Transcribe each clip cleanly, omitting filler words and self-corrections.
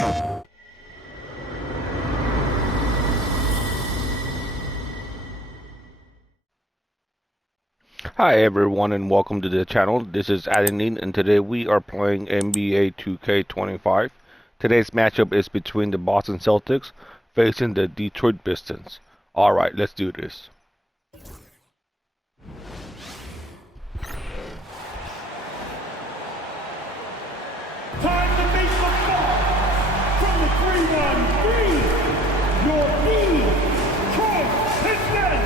Hi everyone and welcome to the channel. This is Adeline and today we are playing NBA 2K25. Today's matchup is between the Boston Celtics facing the Detroit Pistons. Alright, let's do this. Time to make the fall from the 3-1-3, your Detroit Pistons.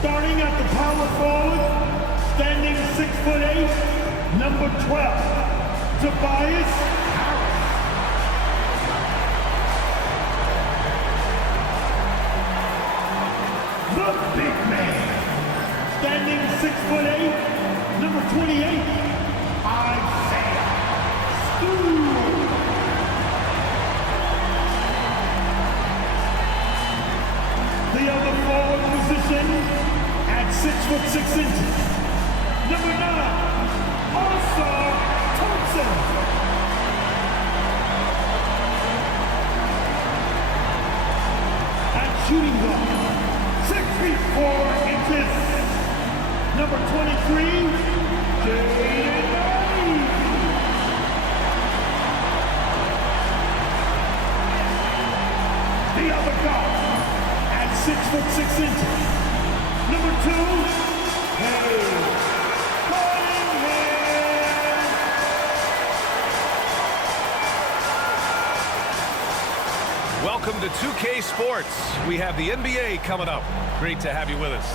Starting at the power forward, standing 6'8", number 12, Tobias Harris. The big man, standing 6'8", number 28, Isaiah Stewart. The other forward position at 6'6", number 9, All-Star Thompson. At shooting guard, 6'4", number 23, Jaden Ivey. The other guard at 6'6", number 2, Welcome to 2K Sports. We have the NBA coming up. Great to have you with us.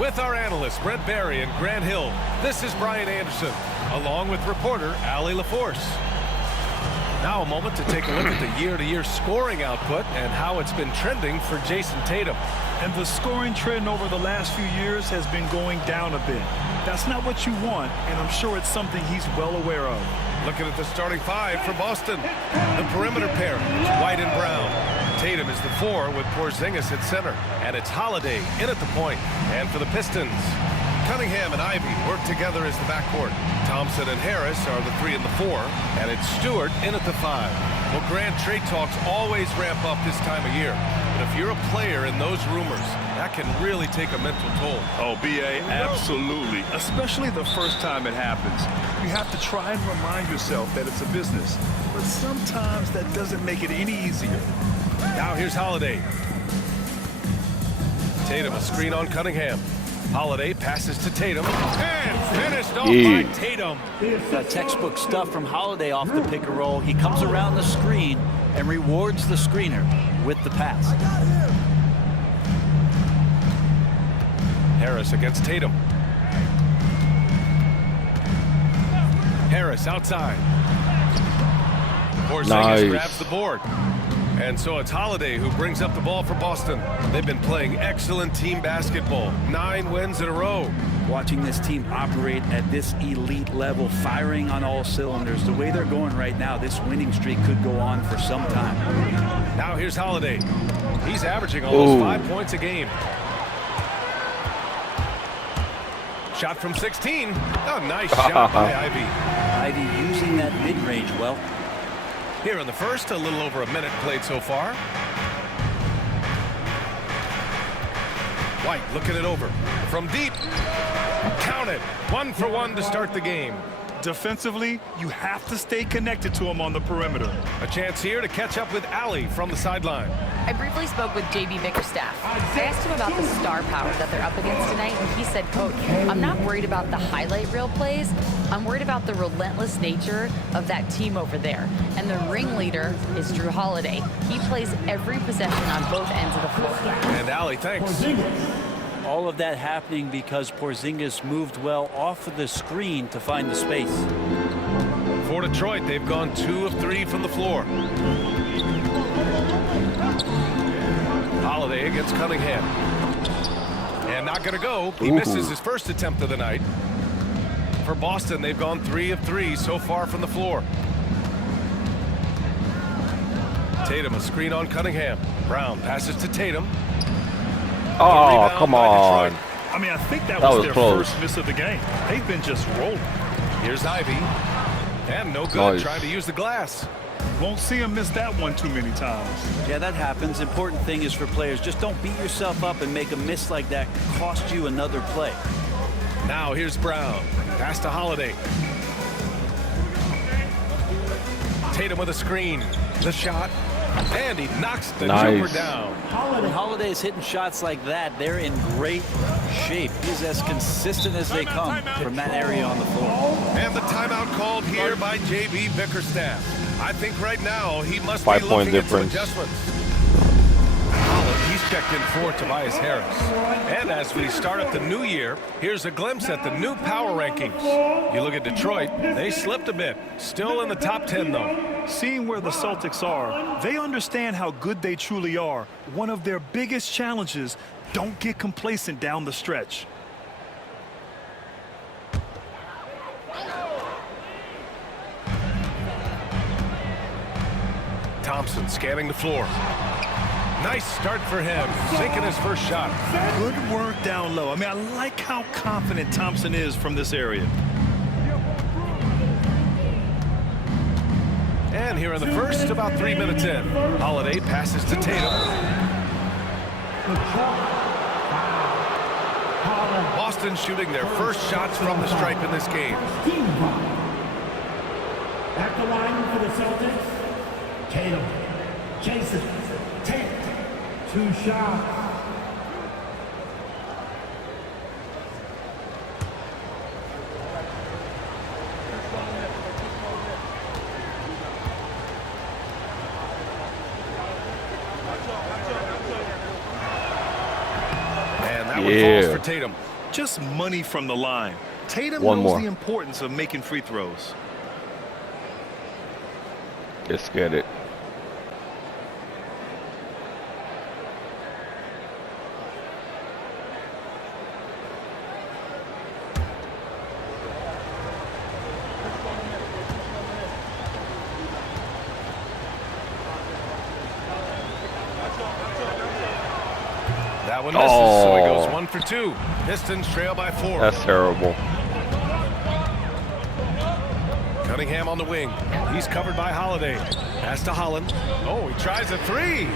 With our analysts, Brent Barry and Grant Hill, this is Brian Anderson, along with reporter Ali LaForce. Now a moment to take a look at the year-to-year scoring output and how it's been trending for Jason Tatum. And the scoring trend over the last few years has been going down a bit. That's not what you want, and I'm sure it's something he's well aware of. Looking at the starting five for Boston. The perimeter pair, White and Brown. Tatum is the 4 with Porzingis at center. And it's Holiday in at the point. And for the Pistons, Cunningham and Ivey work together as the backcourt. Thompson and Harris are the 3 and the 4. And it's Stewart in at the 5. Well, Grant, trade talks always ramp up this time of year. But if you're a player in those rumors, that can really take a mental toll. Oh, B.A., absolutely. Especially the first time it happens. You have to try and remind yourself that it's a business. But sometimes that doesn't make it any easier. Now here's Holiday. Tatum, a screen on Cunningham. Holiday passes to Tatum. And finished off by Tatum. Got textbook stuff from Holiday off the pick and roll. He comes around the screen and rewards the screener with the pass. Harris against Tatum. Harris outside. Porzingis grabs the board. And so it's Holiday who brings up the ball for Boston. They've been playing excellent team basketball. 9 wins in a row. Watching this team operate at this elite level, firing on all cylinders, the way they're going right now, this winning streak could go on for some time. Now here's Holiday. He's averaging almost 5 points a game. Shot from 16. Oh, nice shot by Ivey. Ivey using that mid-range well. Here in the first, a little over a minute played so far. White looking it over. From deep. Count it. 1 for 1 to start the game. Defensively, you have to stay connected to him on the perimeter. A chance here to catch up with Ali from the sideline. I briefly spoke with JB Bickerstaff. I asked him about the star power that they're up against tonight, and he said, quote, "I'm not worried about the highlight reel plays. I'm worried about the relentless nature of that team over there. And the ringleader is Drew Holiday. He plays every possession on both ends of the floor." And Ali, thanks. All of that happening because Porzingis moved well off of the screen to find the space. For Detroit, they've gone 2 of 3 from the floor. Holiday against Cunningham. And not going to go. He misses his first attempt of the night. For Boston, they've gone 3 of 3 so far from the floor. Tatum, a screen on Cunningham. Brown passes to Tatum. Oh, come on. I mean, I think that was was their close. first miss of the game. They've been just rolling. Here's Ivy. And no good, Nice. trying to use the glass. Won't see him miss that one too many times. Yeah, that happens. Important thing is for players, just don't beat yourself up and make a miss like that cost you another play. Now here's Brown. Pass to Holiday. Tatum with a screen. The shot. And he knocks the Nice. jumper down. When Holiday's hitting shots like that, they're in great shape. He's as consistent as they come from that area on the floor. And the timeout called here by J.B. Bickerstaff. I think right now he must 5 be point looking at some difference. adjustments. Holland, he's checked in for Tobias Harris. And as we start up the new year, here's a glimpse at the new power rankings. You look at Detroit, they slipped a bit. Still in the top 10, though. Seeing where the Celtics are, they understand how good they truly are. One of their biggest challenges, don't get complacent down the stretch. Thompson scanning the floor. Nice start for him, sinking his first shot. Good work down low. I mean, I like how confident Thompson is from this area. And here in the first, about 3 minutes in. Holiday passes to Tatum. Boston shooting their first shots from the stripe in this game. At the line for the Celtics, Tatum. Jason. Tatum. 2 shots. And that one falls for Tatum. Just money from the line. Tatum One knows more. the importance of making free throws. Let's get it. That one misses, so he Oh. goes 1 for 2. Pistons trail by 4. That's terrible. Cunningham on the wing. He's covered by Holiday. Pass to Holland. Oh, he tries a 3.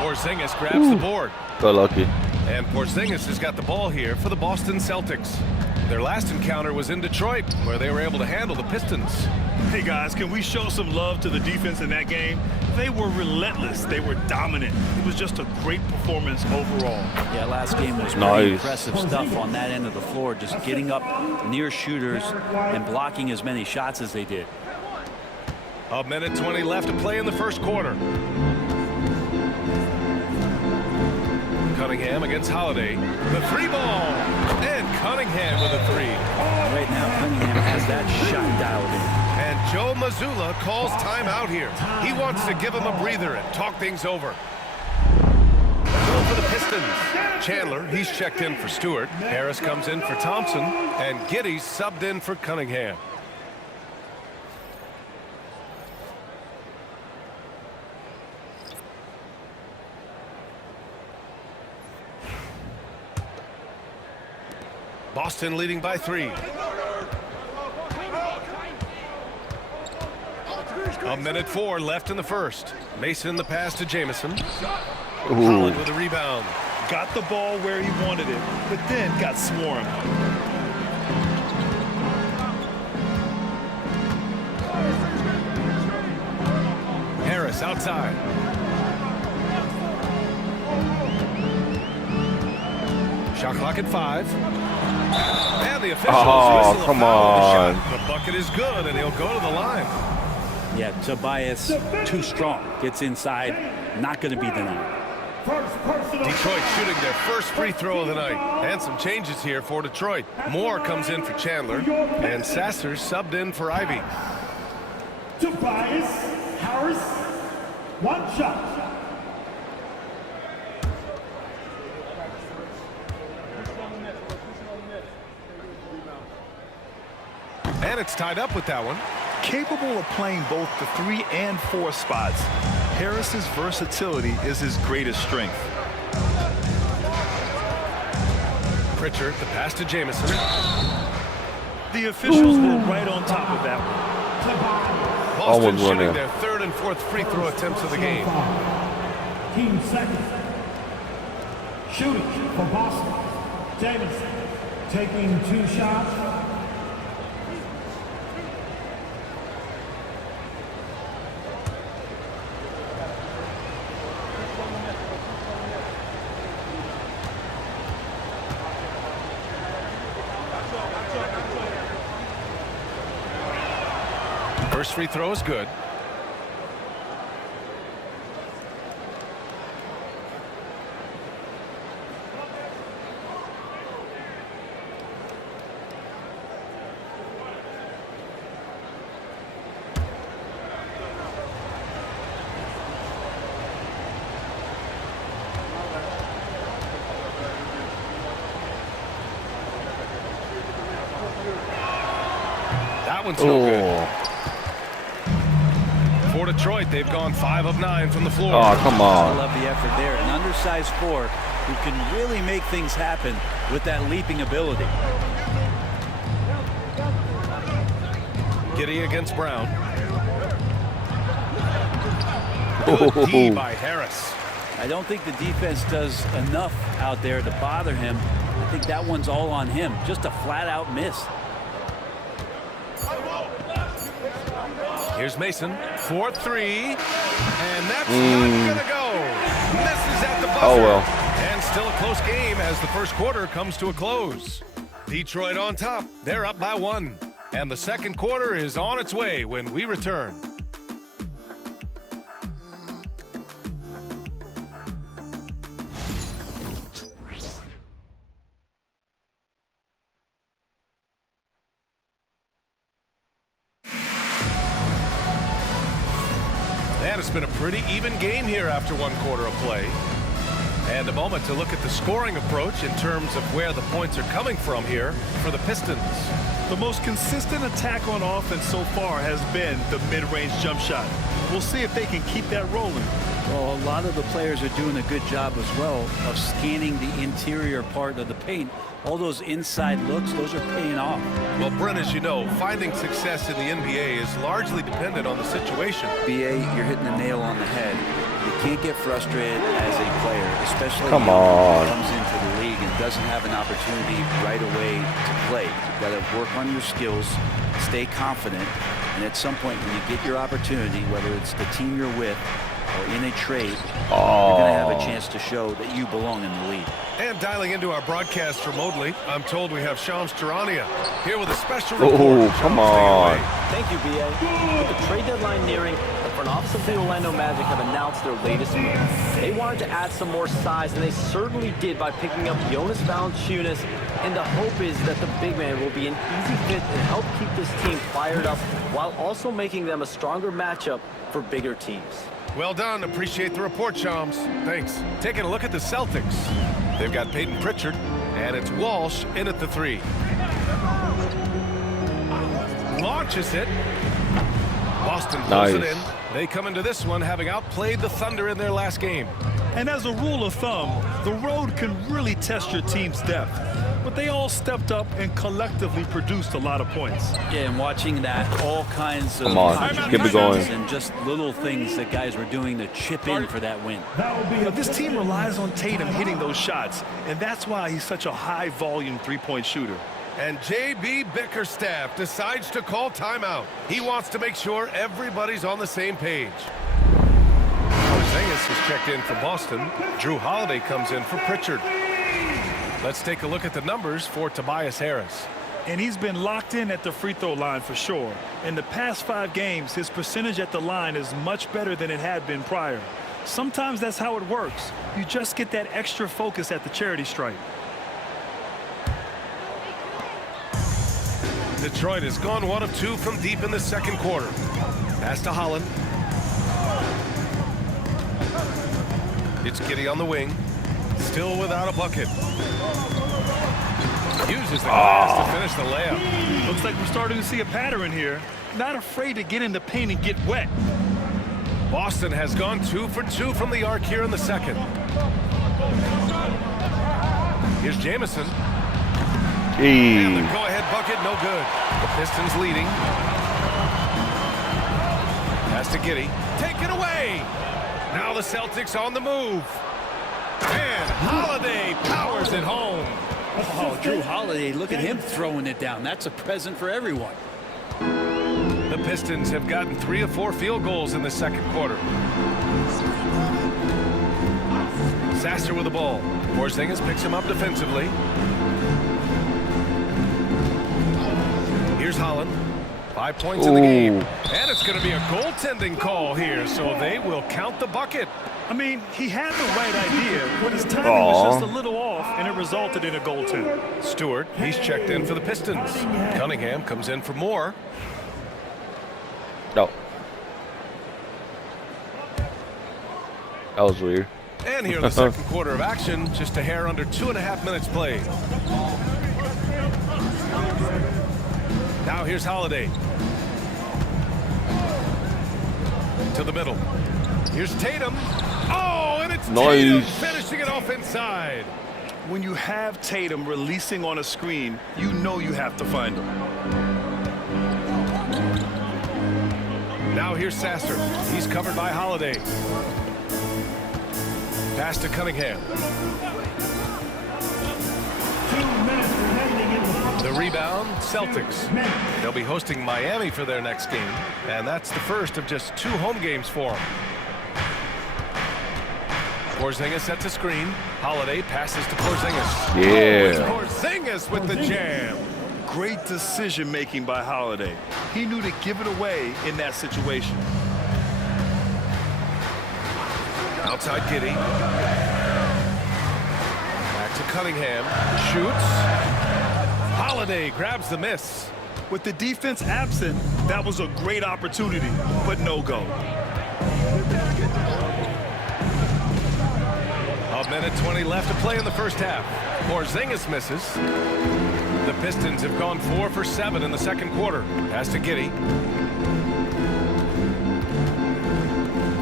Porzingis grabs the board. Good lucky. And Porzingis has got the ball here for the Boston Celtics. Their last encounter was in Detroit, where they were able to handle the Pistons. Hey guys, can we show some love to the defense in that game? They were relentless. They were dominant. It was just a great performance overall. Yeah, last game was pretty Nice. impressive stuff on that end of the floor, just getting up near shooters and blocking as many shots as they did. A minute 20 left to play in the first quarter. Cunningham against Holiday. The 3 ball. And Cunningham with a 3. Right now, Cunningham has that shot dialed in. And Joe Mazzulla calls timeout here. He wants to give him a breather and talk things over. Goal for the Pistons. Chandler, he's checked in for Stewart. Harris comes in for Thompson. And Giddey's subbed in for Cunningham. Boston leading by 3. A minute 4 left in the first. Mason the pass to Jamison. Holland with a rebound. Got the ball where he wanted it, but then got swarmed. Harris outside. Shot clock at 5. And the officials Oh, whistle a come foul on on. the shot. The bucket is good, and he'll go to the line. Yeah, Tobias, too strong. Gets inside, not going to be denied. Detroit shooting their first free throw of the night. And some changes here for Detroit. Moore comes in for Chandler. And Sasser subbed in for Ivy. Tobias Harris, 1 shot. And it's tied up with that one. Capable of playing both the 3 and 4 spots. Harris's versatility is his greatest strength. Pritchard, the pass to Jamison. The officials were right on top of that one. Boston Almost won shooting it. their third and fourth free throw attempts of the game. Team second. Shooting for Boston. Jamison taking 2 shots. First free throw is good. That one's no good. For Detroit, they've gone 5 of 9 from the floor. Oh, come I on. love the effort there. An undersized 4 who can really make things happen with that leaping ability. Giddy against Brown. Good D by Harris. I don't think the defense does enough out there to bother him. I think that one's all on him. Just a flat-out miss. Here's Mason for 3, and that's not gonna go. Misses at the buzzer. Oh, well. And still a close game as the first quarter comes to a close. Detroit on top. They're up by 1. And the second quarter is on its way when we return. And it's been a pretty even game here after 1 quarter of play. And a moment to look at the scoring approach in terms of where the points are coming from here for the Pistons. The most consistent attack on offense so far has been the mid-range jump shot. We'll see if they can keep that rolling. Well, a lot of the players are doing a good job as well of scanning the interior part of the paint. All those inside looks, those are paying off. Well, Brent, as you know, finding success in the NBA is largely dependent on the situation. BA, you're hitting the nail on the head. You can't get frustrated as a player, especially Come when on. comes into the league and doesn't have an opportunity right away to play. You've got to work on your skills, stay confident, and at some point when you get your opportunity, whether it's the team you're with or in a trade, you're going to have a chance to show that you belong in the league. And dialing into our broadcast remotely, I'm told we have Shams Charania here with a special report. Come Shams, take it on. away. Thank you, BA. With the trade deadline nearing, the front office of the Orlando Magic have announced their latest move. They wanted to add some more size, and they certainly did by picking up Jonas Valanciunas, and the hope is that the big man will be an easy fit and help keep this team fired up while also making them a stronger matchup for bigger teams. Well done. Appreciate the report, Shams. Thanks. Taking a look at the Celtics. They've got Peyton Pritchard, and it's Walsh in at the 3. Launches it. Boston pulls it Nice. in. They come into this one having outplayed the Thunder in their last game. And as a rule of thumb, the road can really test your team's depth. But they all stepped up and collectively produced a lot of points. Yeah, and watching that, all kinds of Come on, contributions keep it going. and just little things that guys were doing to chip in for that win. That will be But this team relies on Tatum hitting those shots, and that's why he's such a high-volume three-point shooter. And J.B. Bickerstaff decides to call timeout. He wants to make sure everybody's on the same page. Porzingis has checked in for Boston. Drew Holiday comes in for Pritchard. Let's take a look at the numbers for Tobias Harris. And he's been locked in at the free throw line for sure. In the past 5 games, his percentage at the line is much better than it had been prior. Sometimes that's how it works. You just get that extra focus at the charity stripe. Detroit has gone 1 of 2 from deep in the second quarter. Pass to Holland. It's Giddy on the wing. Still without a bucket. Uses the glass to finish the layup. Looks like we're starting to see a pattern here. Not afraid to get in the paint and get wet. Boston has gone 2 for 2 from the arc here in the second. Here's Jamison. And the go-ahead bucket, no good. The Pistons leading. Pass to Giddey. Take it away. Now the Celtics on the move. And Holiday powers it home. Oh, Drew Holiday, look at him throwing it down. That's a present for everyone. The Pistons have gotten 3 of 4 field goals in the second quarter. Sasser with the ball. Porzingis picks him up defensively. Here's Holland. 5 points in the game. And it's going to be a goaltending call here, so they will count the bucket. I mean, he had the right idea, but his timing was just a little off, and it resulted in a goaltender. Stewart, he's checked in for the Pistons. Cunningham comes in for more. No. That was weird. And here in the second quarter of action, just a hair under 2.5 minutes played. Now here's Holiday. To the middle. Here's Tatum. Oh, and it's Tatum finishing it off inside. When you have Tatum releasing on a screen, you know you have to find him. Now here's Sasser. He's covered by Holiday. Pass to Cunningham. 2 minutes remaining in the The rebound, Celtics. They'll be hosting Miami for their next game, and that's the first of just 2 home games for them. Porzingis sets a screen. Holiday passes to Porzingis. Yeah. Oh, it's Porzingis with the jam. Great decision-making by Holiday. He knew to give it away in that situation. Outside Giddey. Back to Cunningham. Shoots. Holiday grabs the miss. With the defense absent, that was a great opportunity, but no go. A minute 20 left to play in the first half. Porzingis misses. The Pistons have gone 4 for 7 in the second quarter. Pass to Giddey.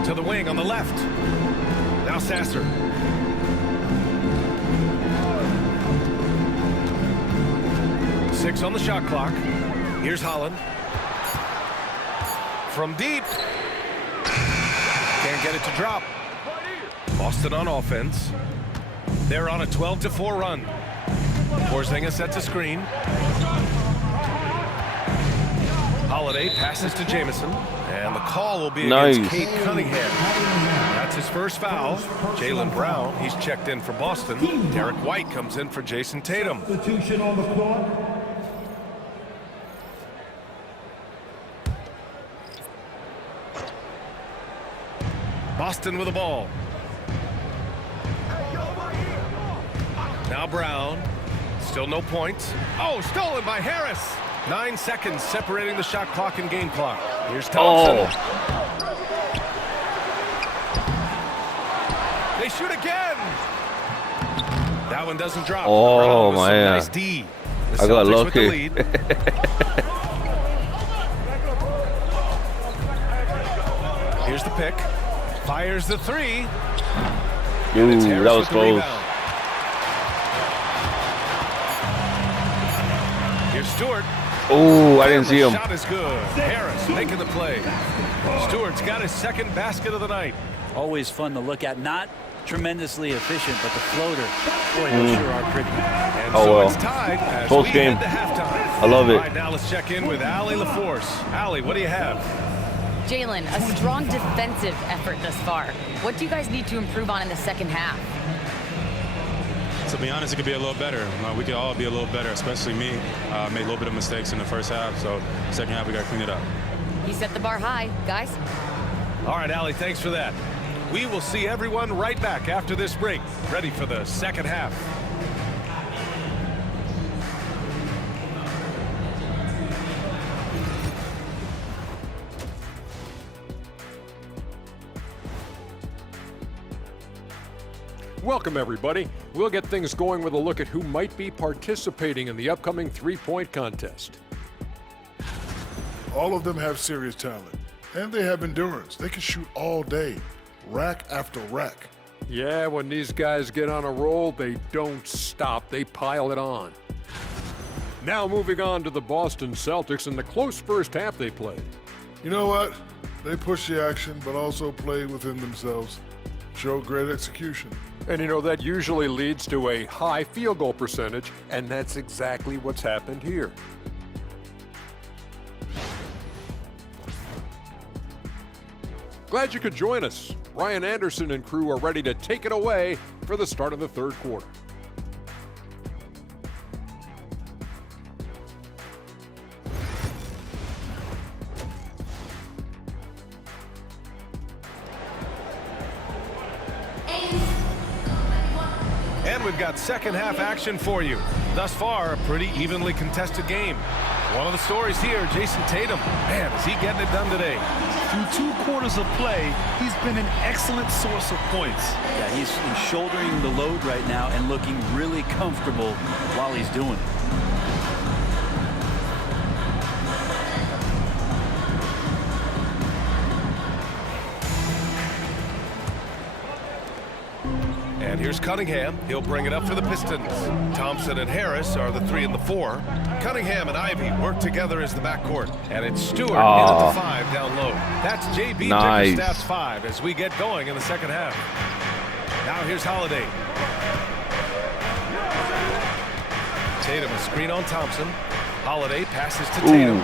To the wing on the left. Now Sasser. Six on the shot clock. Here's Holland. From deep. Can't get it to drop. Boston on offense. They're on a 12-4 run. Porzingis sets a screen. Holiday passes to Jamison. And the call will be against Kate Cunningham. That's his first foul. Jaylen Brown, he's checked in for Boston. Derek White comes in for Jason Tatum. substitution on the court. Boston with the ball. Now Brown. Still no points. Oh, stolen by Harris. 9 seconds separating the shot clock and game clock. Here's Thompson. They shoot again. That one doesn't drop. Oh, man. Nice D. The I got Celtics with the lucky. lead. Here's the pick. Fires the 3. And it's Harris that was with the close. rebound. Here's Stewart. Oh, I didn't see him. Shot is good. Harris making the play. Stewart's got his second basket of the night. Always fun to look at. Not tremendously efficient, but the floater, boy, those sure are pretty. And Oh, so well. it's tied as Close we game. head to halftime. I love it. All right, now let's check in with Allie LaForce. Allie, what do you have? Jalen, a strong defensive effort thus far. What do you guys need to improve on in the second half? To be honest, it could be a little better. We could all be a little better, especially me. Made a little bit of mistakes in the first half, so second half we got to clean it up. You set the bar high, guys. All right, Allie, thanks for that. We will see everyone right back after this break, ready for the second half. Welcome, everybody. We'll get things going with a look at who might be participating in the upcoming three-point contest. All of them have serious talent. And they have endurance. They can shoot all day, rack after rack. Yeah, when these guys get on a roll, they don't stop. They pile it on. Now moving on to the Boston Celtics and the close first half they played. You know what? They push the action, but also play within themselves. Show great execution. And you know, that usually leads to a high field goal percentage, and that's exactly what's happened here. Glad you could join us. Ryan Anderson and crew are ready to take it away for the start of the third quarter. And we've got second half action for you. Thus far, a pretty evenly contested game. One of the stories here, Jason Tatum. Man, is he getting it done today. Through 2 quarters of play, he's been an excellent source of points. Yeah, he's shouldering the load right now and looking really comfortable while he's doing it. And here's Cunningham. He'll bring it up for the Pistons. Thompson and Harris are the 3 and the 4. Cunningham and Ivy work together as the backcourt. And it's Stewart in at the 5 down low. That's JB Bickerstaff's 5 as we get going in the second half. Now here's Holiday. Tatum a screen on Thompson. Holiday passes to Tatum.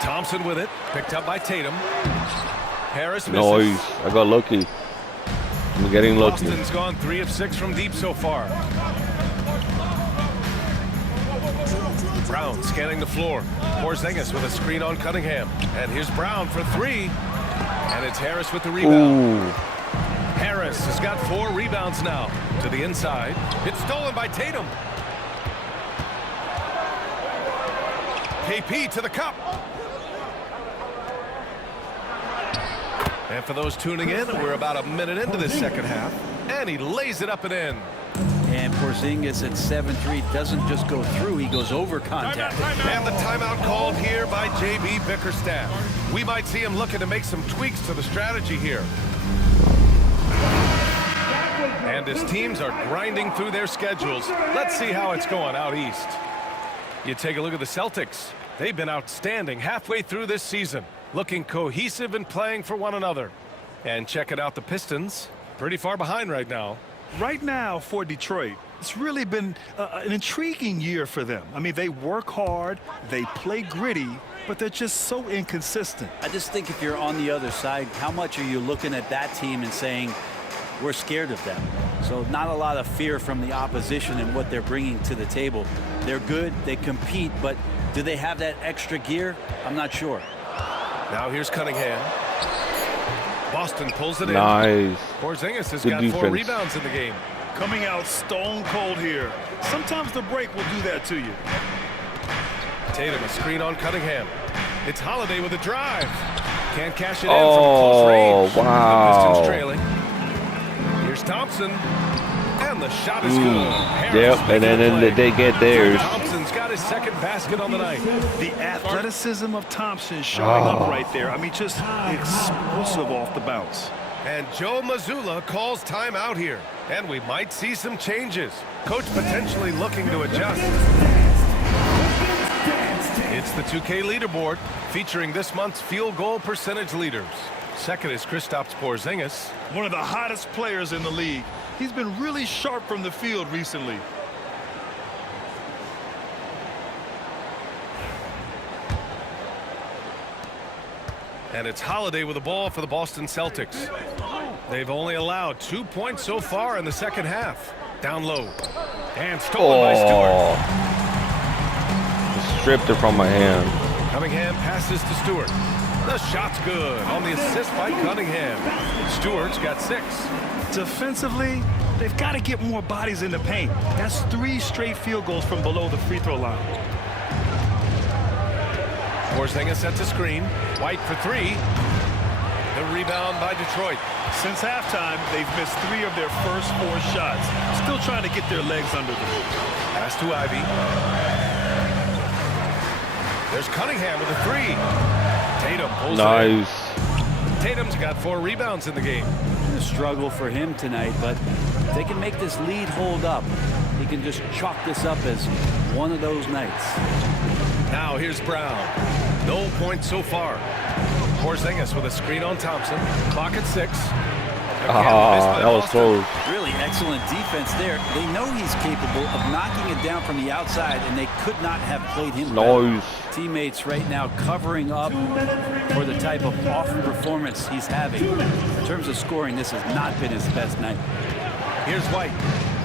Thompson with it. Picked up by Tatum. Harris misses. Noise. I got lucky. I'm getting lucky. Boston's gone 3 of 6 from deep so far. Brown scanning the floor. Porzingis with a screen on Cunningham. And here's Brown for 3. And it's Harris with the rebound. Ooh. Harris has got 4 rebounds now. To the inside. It's stolen by Tatum. KP to the cup. And for those tuning in, we're about a minute into this second half. And he lays it up and in. And Porzingis at 7-3 doesn't just go through, he goes over contact. And the timeout called here by JB Bickerstaff. We might see him looking to make some tweaks to the strategy here. And his teams are grinding through their schedules. Let's see how it's going out east. You take a look at the Celtics. They've been outstanding halfway through this season, looking cohesive and playing for one another. And checking out the Pistons, pretty far behind right now. Right now for Detroit, it's really been an intriguing year for them. I mean, they work hard, they play gritty, but they're just so inconsistent. I just think if you're on the other side, how much are you looking at that team and saying, we're scared of them? So not a lot of fear from the opposition and what they're bringing to the table. They're good, they compete, but do they have that extra gear? I'm not sure. Now here's Cunningham. Boston pulls it Nice. in. Porzingis has got 4 rebounds in the game. Coming out stone cold here. Sometimes the break will do that to you. Tatum a screen on Cunningham. It's Holiday with a drive. Can't cash it in from close range. Wow. The Pistons trailing. Here's Thompson. And the shot is good. Yep, and then they get theirs. Thompson's got his second basket on the night. The athleticism of Thompson showing up right there. I mean, just explosive off the bounce. And Joe Mazzulla calls timeout here. And we might see some changes. Coach potentially looking to adjust. It's the 2K leaderboard featuring this month's field goal percentage leaders. Second is Kristaps Porzingis. One of the hottest players in the league. He's been really sharp from the field recently. And it's Holiday with the ball for the Boston Celtics. They've only allowed 2 points so far in the second half. Down low. And stolen by Stewart. Stripped it from my hand. Cunningham passes to Stewart. The shot's good on the assist by Cunningham. Stewart's got 6. Defensively, they've got to get more bodies in the paint. That's 3 straight field goals from below the free throw line. Porzingis sets a screen. White for 3. The rebound by Detroit. Since halftime, they've missed 3 of their first 4 shots. Still trying to get their legs under them. Pass to Ivy. There's Cunningham with a three. Tatum pulls it Nice. in. Tatum's got 4 rebounds in the game. A struggle for him tonight, but if they can make this lead hold up, he can just chalk this up as one of those nights. Now here's Brown. No points so far. Porzingis with a screen on Thompson. Clock at 6. That was close. Really excellent defense there. They know he's capable of knocking it down from the outside, and they could not have played him better. Nice. Teammates right now covering up for the type of off performance he's having. In terms of scoring, this has not been his best night. Here's White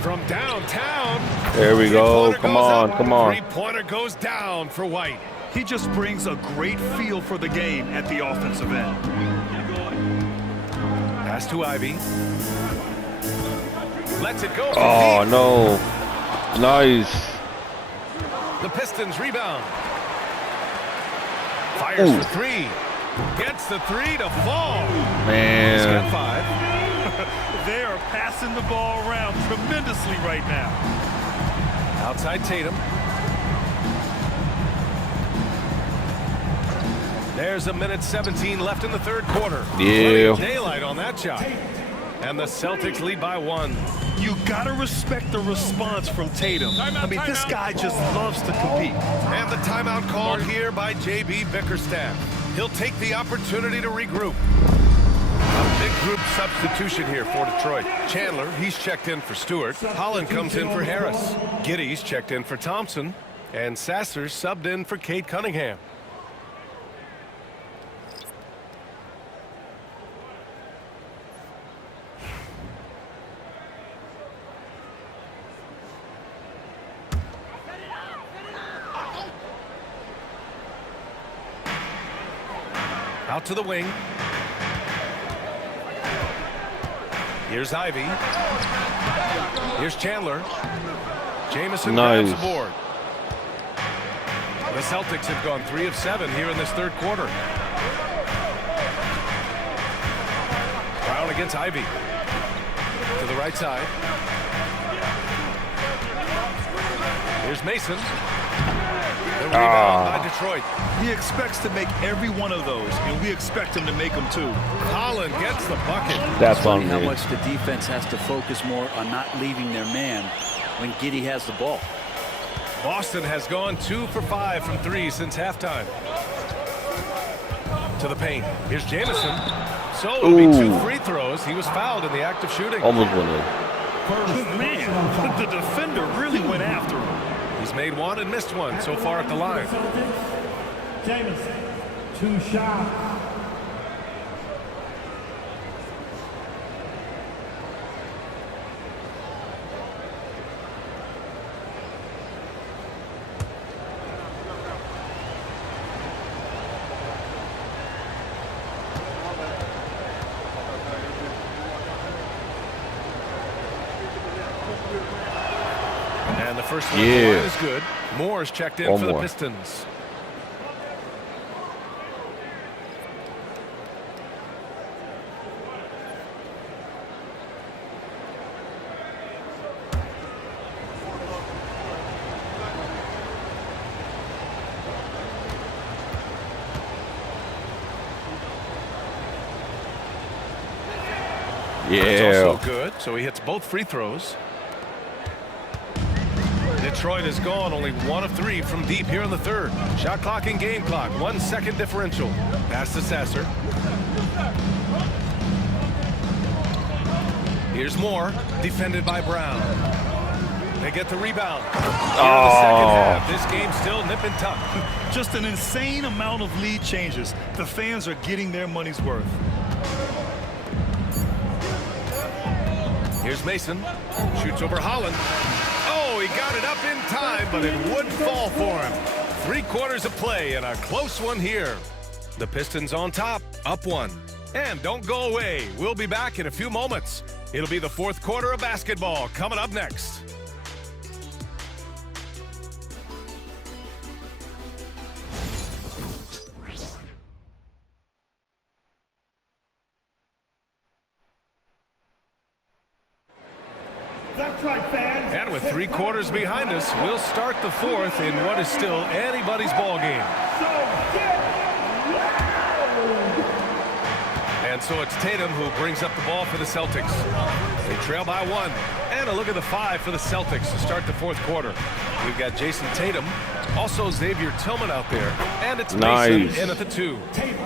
from downtown. There we go. Three-pointer Come goes on, up. come on. Three-pointer goes down for White. He just brings a great feel for the game at the offensive end. Pass to Ivy. Lets it go. Oh, deep. no. Nice. The Pistons rebound. Fires for 3. Gets the 3 to fall. He's got Man. 5. They are passing the ball around tremendously right now. Outside Tatum. There's a minute 17 left in the third quarter. Yeah. Plenty of daylight on that shot. And the Celtics lead by 1. You gotta respect the response from Tatum. I mean, this guy just loves to compete. And the timeout called here by JB Bickerstaff. He'll take the opportunity to regroup. A big group substitution here for Detroit. Chandler, he's checked in for Stewart. Holland comes in for Harris. Giddy's checked in for Thompson. And Sasser's subbed in for Cade Cunningham. Out to the wing. Here's Ivy. Here's Chandler. Jamison grabs the board. The Celtics have gone 3 of 7 here in this third quarter. Brown against Ivy. To the right side. Here's Mason. The rebound by Detroit. He expects to make every one of those, and we expect him to make them too. Holland gets the bucket. That's Funny on how me. much the defense has to focus more on not leaving their man when Giddey has the ball. Boston has gone 2 for 5 from 3 since halftime. To the paint. Here's Jamison. So it'll be 2 free throws. He was fouled in the act of shooting. Almost won it. Man, the defender really went after him. He's made 1 and missed 1 so far at the line. Jamison, 2 shots. And the first one is good. Moore's checked in for the Pistons. That's also good. So he hits both free throws. Detroit has gone only 1 of 3 from deep here in the third. Shot clock and game clock. 1 second differential. Pass to Sasser. Here's Moore. Defended by Brown. They get the rebound. Here in the second half. This game's still nip and tuck. Just an insane amount of lead changes. The fans are getting their money's worth. Here's Mason. Shoots over Holland. Oh, he got it up in time, but it wouldn't fall for him. 3 quarters of play and a close one here. The Pistons on top, up 1. And don't go away. We'll be back in a few moments. It'll be the 4th quarter of basketball coming up next. That's right, fans. And with 3 quarters behind us, we'll start the 4th in what is still anybody's ball game. And so it's Tatum who brings up the ball for the Celtics. They trail by 1. And a look at the 5 for the Celtics to start the 4th quarter. We've got Jason Tatum, also Xavier Tillman out there, and it's Mason in at the 2.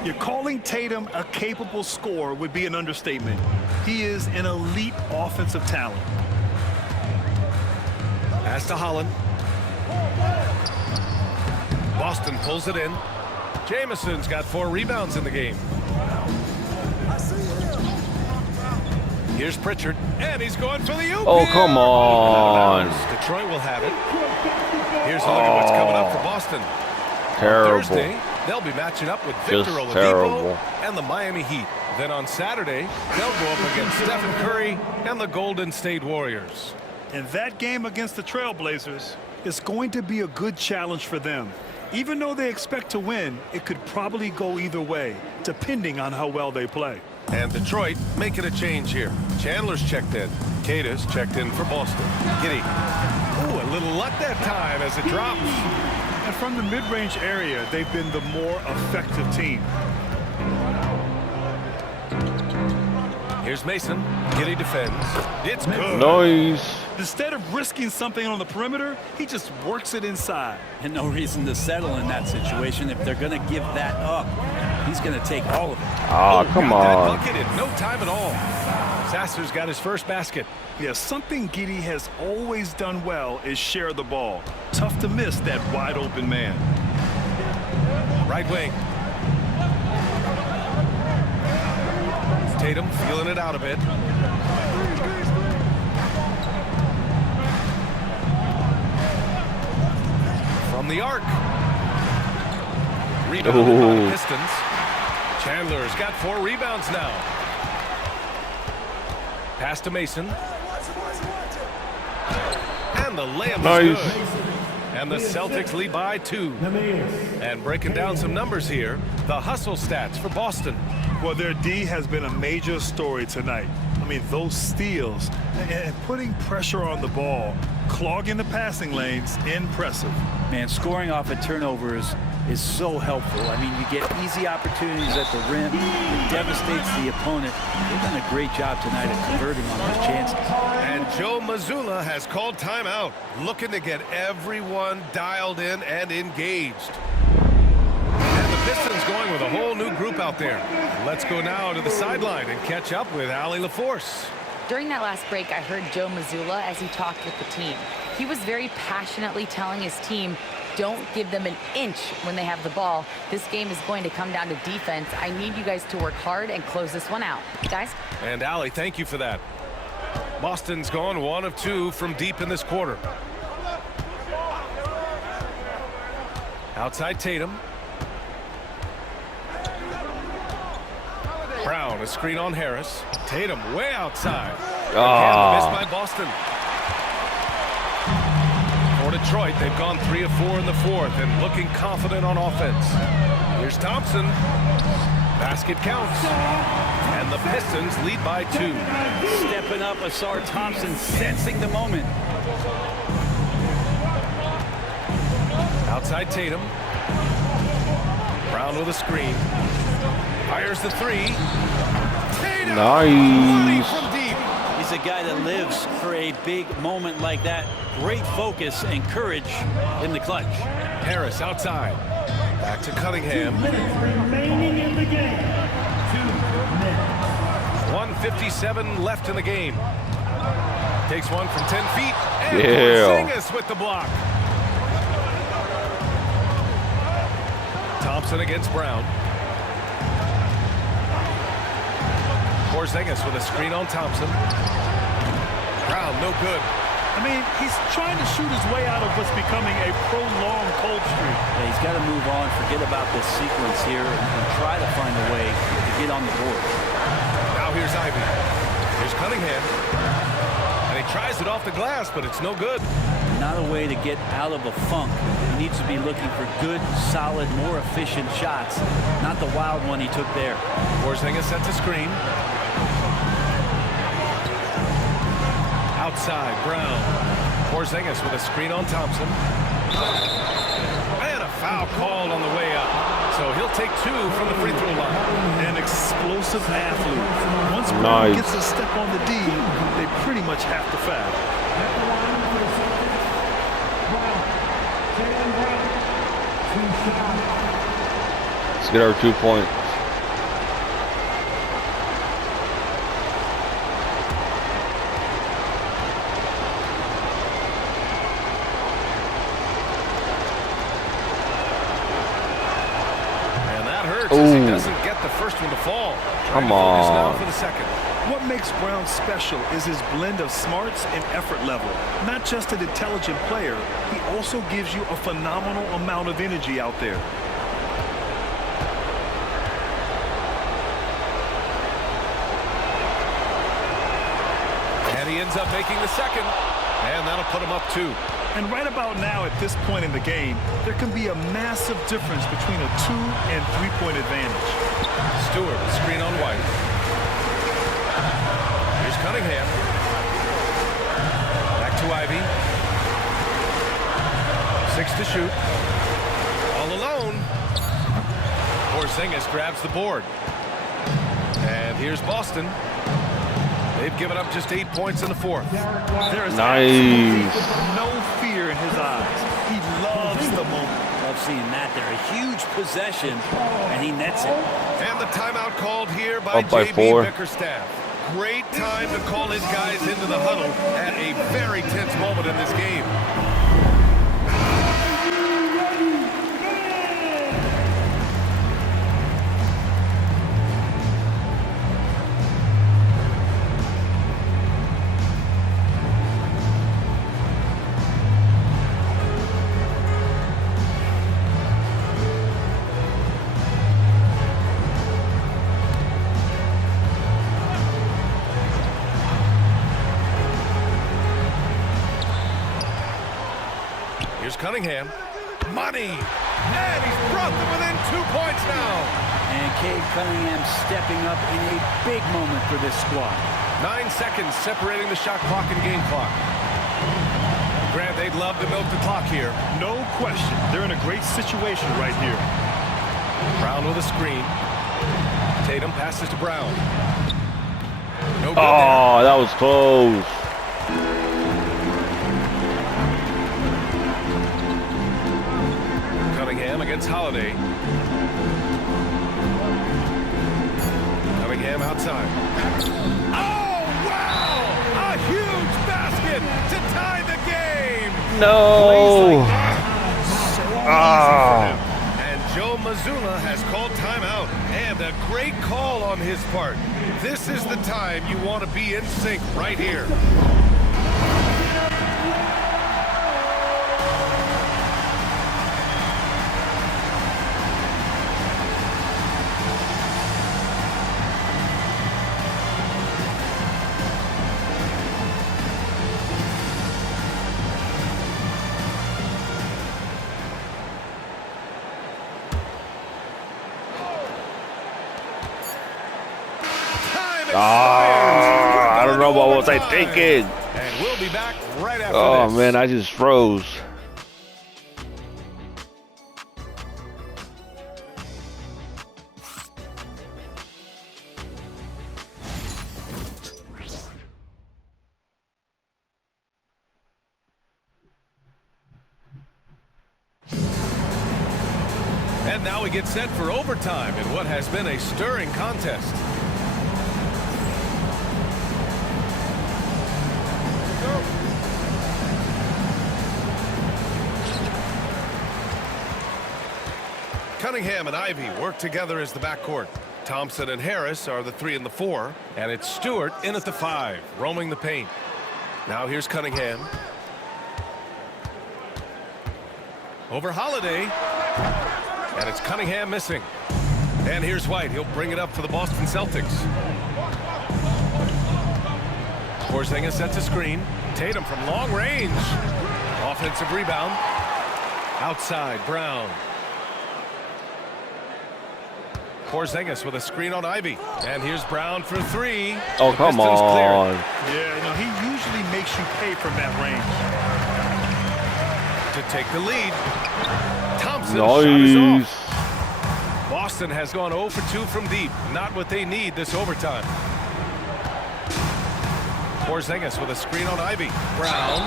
You're calling Tatum a capable scorer would be an understatement. He is an elite offensive talent. Pass to Holland. Boston pulls it in. Jameson's got 4 rebounds in the game. Here's Pritchard, and he's going for the oop. Oh, come on. Detroit will have it. Here's a look at what's coming up for Boston. Terrible. On Thursday, they'll be matching up with Victor Just Oladipo terrible. and the Miami Heat. Then on Saturday, they'll go up against Stephen Curry and the Golden State Warriors. And that game against the Trailblazers is going to be a good challenge for them. Even though they expect to win, it could probably go either way, depending on how well they play. And Detroit making a change here. Chandler's checked in. Cada's checked in for Boston. Giddey. Ooh, a little luck that time as it drops. And from the mid-range area, they've been the more effective team. Here's Mason. Giddey defends. It's good. Nice. Instead of risking something on the perimeter, he just works it inside. And no reason to settle in that situation. If they're going to give that up, he's going to take all of it. Ah, come Got on. that bucket in no time at all. Sasser's got his first basket. Yeah, something Giddey has always done well is share the ball. Tough to miss that wide open man. Right wing. Tatum feeling it out a bit. From the arc. Rebounded by the Pistons. Chandler's got 4 rebounds now. Pass to Mason. And the layup is good. And the Celtics lead by 2. And breaking down some numbers here, the hustle stats for Boston. Well, their D has been a major story tonight. I mean, those steals and putting pressure on the ball, clogging the passing lanes, impressive. Man, scoring off of turnovers is so helpful. I mean, you get easy opportunities at the rim. It devastates the opponent. They've done a great job tonight at converting on those chances. And Joe Mazzulla has called timeout, looking to get everyone dialed in and engaged. And the Pistons going with a whole new group out there. Let's go now to the sideline and catch up with Allie LaForce. During that last break, I heard Joe Mazzulla as he talked with the team. He was very passionately telling his team, don't give them an inch when they have the ball. This game is going to come down to defense. I need you guys to work hard and close this one out. Guys? And Allie, thank you for that. Boston's gone 1 of 2 from deep in this quarter. Outside Tatum. Brown, a screen on Harris. Tatum way outside. Missed by Boston. For Detroit, they've gone 3 of 4 in the 4th and looking confident on offense. Here's Thompson. Basket counts. And the Pistons lead by 2. Stepping up, Asar Thompson sensing the moment. Outside Tatum. Brown with a screen. Fires the 3. Tatum! Nice. From deep. He's a guy that lives for a big moment like that. Great focus and courage in the clutch. Harris outside. Back to Cunningham. Remaining in the game. 2 minutes. 1:57 left in the game. Takes one from 10 feet. And Yeah. Porzingis with the block. Thompson against Brown. Porzingis with a screen on Thompson. Brown, no good. I mean, he's trying to shoot his way out of what's becoming a prolonged cold streak. Yeah, he's got to move on, forget about this sequence here, and try to find a way to get on the board. Now here's Ivy. Here's Cunningham. And he tries it off the glass, but it's no good. Not a way to get out of a funk. He needs to be looking for good, solid, more efficient shots, not the wild one he took there. Porzingis sets a screen. Outside, Brown. Porzingis with a screen on Thompson. And a foul called on the way up. So he'll take 2 from the free throw line. An explosive athlete. Once Brown gets a step on the D, they pretty much have to foul. Let's get our 2 points. He doesn't get the first one to fall. Come on. Now for the second. What makes Brown special is his blend of smarts and effort level. Not just an intelligent player, he also gives you a phenomenal amount of energy out there. And he ends up making the second. And that'll put him up 2. And right about now, at this point in the game, there can be a massive difference between a 2- and 3-point advantage. Stewart, a screen on White. Here's Cunningham. Back to Ivy. 6 to shoot. All alone. Porzingis grabs the board. And here's Boston. They've given up just 8 points in the fourth. There is nice. No fear in his eyes. He loves the moment. Love seeing that there. A huge possession, and he nets it. And the timeout called here by Up by JB 4. Bickerstaff. Great time to call his guys into the huddle at a very tense moment in this game. Here's Cunningham. Money! And he's brought them within 2 points now. And Cade Cunningham stepping up in a big moment for this squad. 9 seconds separating the shot clock and game clock. Grant, they'd love to milk the clock here. No question. They're in a great situation right here. Brown with a screen. Tatum passes to Brown. No good Oh, that was close. Cunningham against Holiday. Cunningham outside. Oh, wow! A huge basket to tie the game! No. And Joe Mazzulla has called timeout, and a great call on his part. This is the time you want to be in sync right here. I don't know what was I thinking. And we'll be back right after Oh this. man, I just froze. And now we get set for overtime in what has been a stirring contest. Cunningham and Ivy work together as the backcourt. Thompson and Harris are the 3 and the 4. And it's Stewart in at the 5, roaming the paint. Now here's Cunningham. Over Holiday. And it's Cunningham missing. And here's White. He'll bring it up for the Boston Celtics. Porzingis sets a screen. Tatum from long range. Offensive rebound. Outside, Brown. Porzingis with a screen on Ivy. And here's Brown for 3. Oh, come on. Yeah, he usually makes you pay from that range. take the lead. Thompson shot is Nice. off. Boston has gone 0 for 2 from deep. Not what they need this overtime. Porzingis with a screen on Ivy. Brown.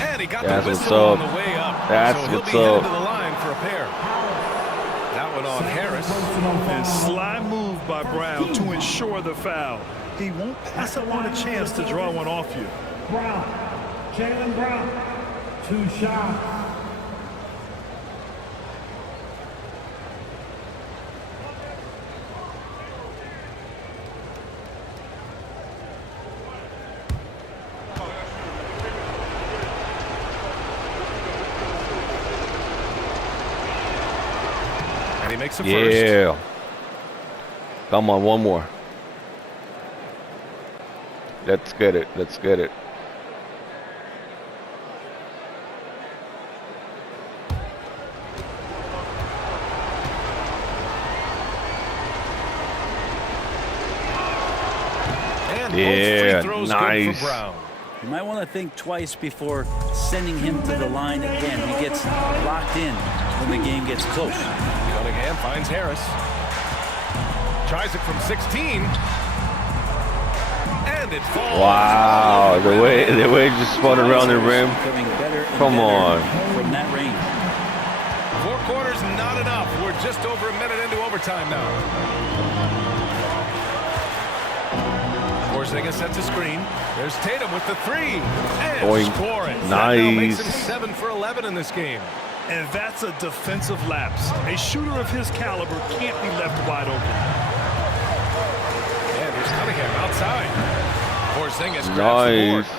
And he got That's the what's whistle on up. the way up. That's so he'll what's be headed up. to the line for a pair. That one on Harris. And sly move by Brown to ensure the foul. He won't pass up on a chance to draw one off you. Brown. Jaylen Brown. 2 shots. And he makes the first. Yeah. Come on, one more. Let's get it. Let's get it. And both Yeah, free throws nice. good for Brown. You might want to think twice before sending him to the line again. He gets locked in when the game gets close. Cunningham finds Harris. Tries it from 16. And it falls. Wow, the way it just spun around the rim. Becoming better and Come better on. from that range. 4 quarters, not enough. We're just over a minute into overtime now. Porzingis sets a screen. There's Tatum with the 3. And Oink. scoring. That now makes him Nice. 7 for 11 in this game. And that's a defensive lapse. A shooter of his caliber can't be left wide open. And here's Cunningham outside. Porzingis grabs the board. Nice.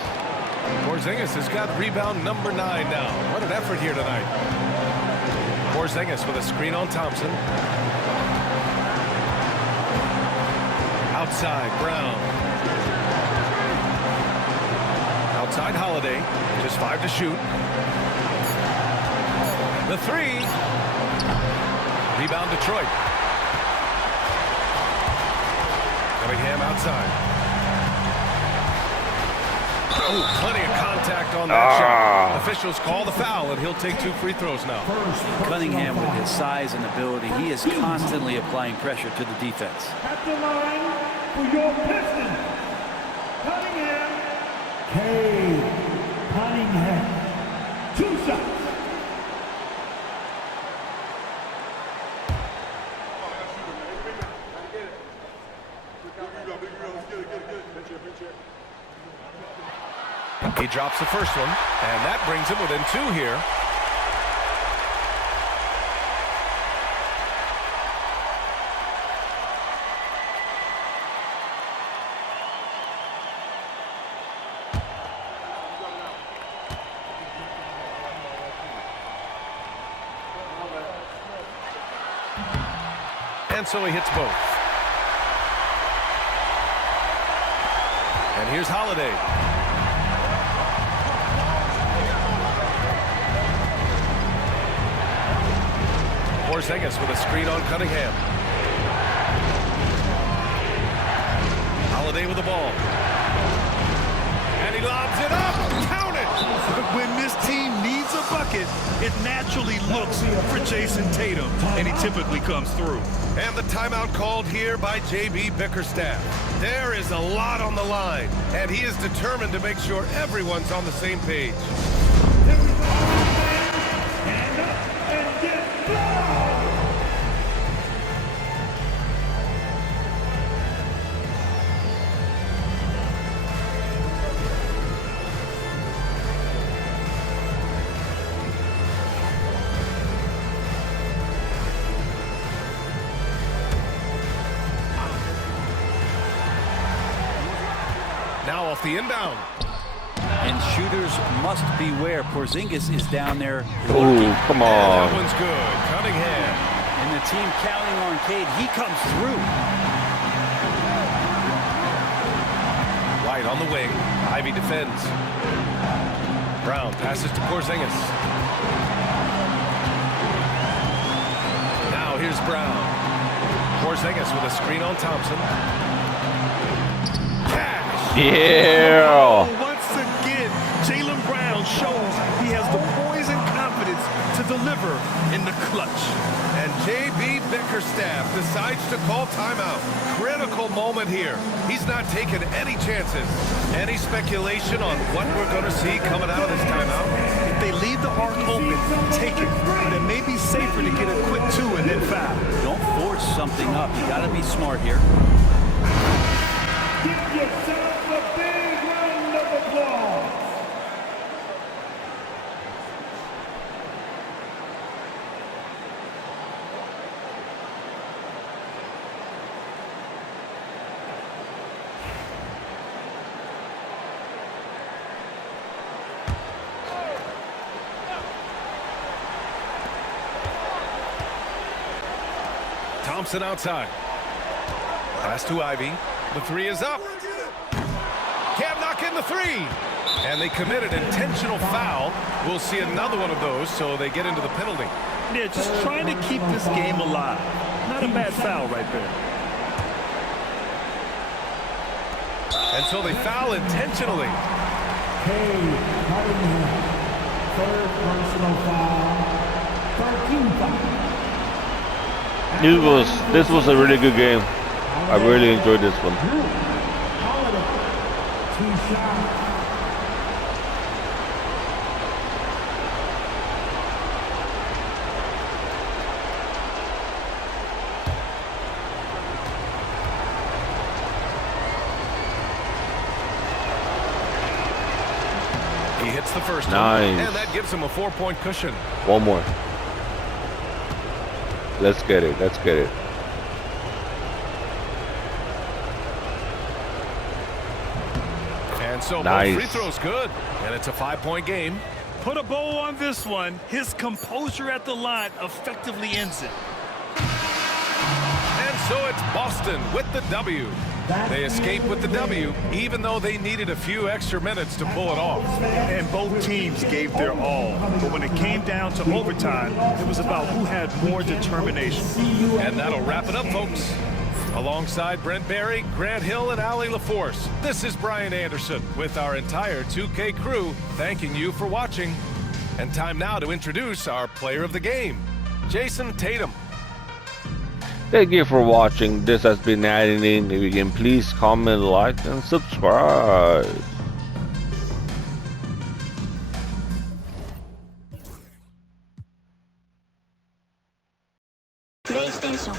Porzingis has got rebound number 9 now. What an effort here tonight. Porzingis with a screen on Thompson. Outside, Brown. Outside, Holiday. Just 5 to shoot. The 3. Rebound, Detroit. Cunningham outside. Oh, plenty of contact on that shot. Officials call the foul, and he'll take 2 free throws now. Cunningham, with his size and ability, he is constantly applying pressure to the defense. At the line for your Pistons. Cunningham. Cade Cunningham. 2 shots. He drops the first one, and that brings him within 2 here. And so he hits both. And here's Holiday. Porzingis with a screen on Cunningham. Holiday with the ball. And he lobs it up. Count it. When this team needs a bucket, it naturally looks for Jason Tatum, and he typically comes through. And the timeout called here by J.B. Bickerstaff. There is a lot on the line, and he is determined to make sure everyone's on the same page. Stand up and get blown. Now off the inbound. And shooters must beware. Porzingis is down there. Oh, come And that on. one's good. Cunningham. And the team counting on Cade. He comes through. White on the wing. Ivy defends. Brown passes to Porzingis. Now here's Brown. Porzingis with a screen on Thompson. Cash. Yeah. Once again, Jaylen Brown shows he has the poise and confidence deliver in the clutch. And J.B. Bickerstaff decides to call timeout. Critical moment here. He's not taking any chances. Any speculation on what we're going to see coming out of this timeout? If they leave the arc open, take it. But it may be safer to get a quick 2 and then foul. Don't force something up. You got to be smart here. Give yourself a big round of applause. Thompson outside. Pass to Ivy. The three is up. Can't knock in the three. And they committed intentional foul. We'll see another one of those, so they get into the penalty. Yeah, just trying to keep this game alive. Not a bad foul right there. And so they foul intentionally. Third personal foul. 13 foul. This was a really good game. I really enjoyed this one. Holiday. 2 shots. He hits the first Nice. one, and that gives him a 4-point cushion. One more. Let's get it. Let's get it. And so Nice. both free throws good, and it's a 5-point game. Put a bow on this one. His composure at the line effectively ends it. And so it's Boston with the W. They escape with the W, even though they needed a few extra minutes to pull it off. And both teams gave their all. But when it came down to overtime, it was about who had more determination. And that'll wrap it up, folks. Alongside Brent Barry, Grant Hill, and Allie LaForce, this is Brian Anderson with our entire 2K crew thanking you for watching. And time now to introduce our player of the game, Jason Tatum. Thank you for watching. This has been Adding. If you can please comment, like, and subscribe. PlayStation